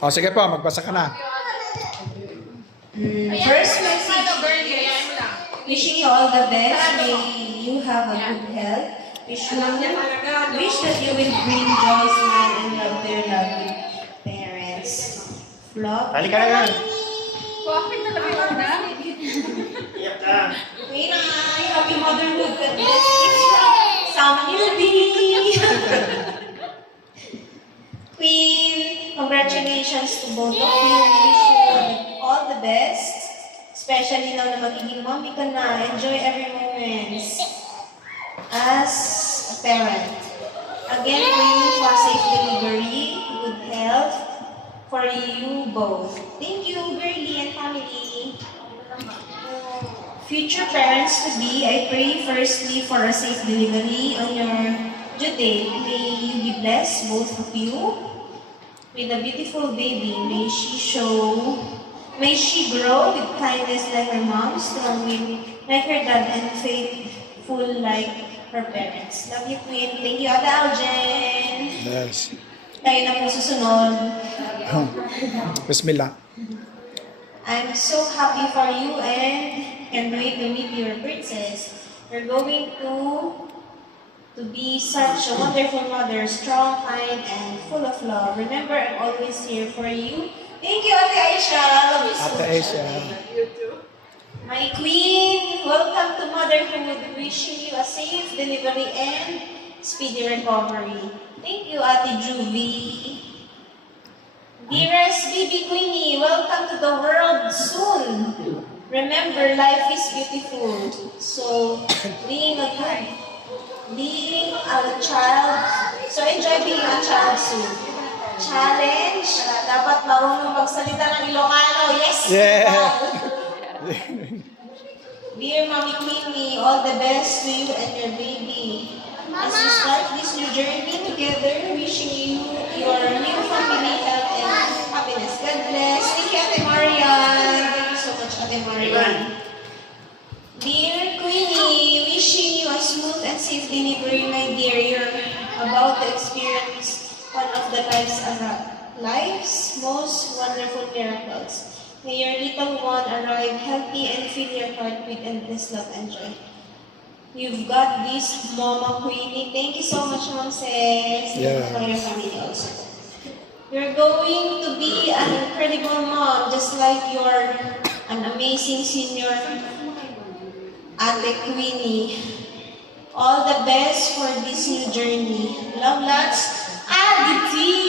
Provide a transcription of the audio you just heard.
O, sige po, magbasa ka na. First message, wishing you all the best. May you have a good health. Wish that you will bring joy, smile, and love to your lovely parents. Flop. Halika na yan. Bakit talaga yun na? Iyak ka. Queen, happy motherhood. It's from Sam Hilby. Queen, congratulations to both of you. Wish you all the best. Especially now na magiging mommy ka na. Enjoy every moment as a parent. Again, praying for safe delivery, good health for you both. Thank you, Girlie and family. Future parents-to-be, I pray firstly for a safe delivery on your due date. May you be blessed, both of you, with a beautiful baby. May she grow with kindness like her mom, strong-willed like her dad, and faithful like her parents. Love you, Queen. Thank you, Ate Aljen. Yes. Tayo na po susunod. Bismillah. I'm so happy for you and can't wait to meet your princess. You're going to be such a wonderful mother, strong, kind, and full of love. Remember, I'm always here for you. Thank you, Ate Aisha. Love you so Ate much. Aisha. My queen, welcome to motherhood. Wishing you a safe delivery and speedy recovery. Thank you, Ate Juvie. Dearest baby Queenie, welcome to the world soon. Remember, life is beautiful. So, being a child, so enjoy being a child soon. Challenge, dapat marunong magsalita ng Ilocano. Yes! Yeah. Dear Mommy Queenie, all the best to you and your baby. As you start this new journey together, wishing you your new family health and happiness. God bless. Thank you, Ate Marian. Thank you so much, Ate Marian. Dear Queenie, wishing you a smooth and safe delivery, my dear. You're about to experience one of the life's most wonderful miracles. May your little one arrive healthy and fill your heart with endless love and joy. You've got this, Mama Queenie. Thank you so much, Mom Says. Yeah. For your family also. You're going to be an incredible mom, just like you're an amazing senior Ate Queenie. All the best for this new journey. Love lots, Aditi!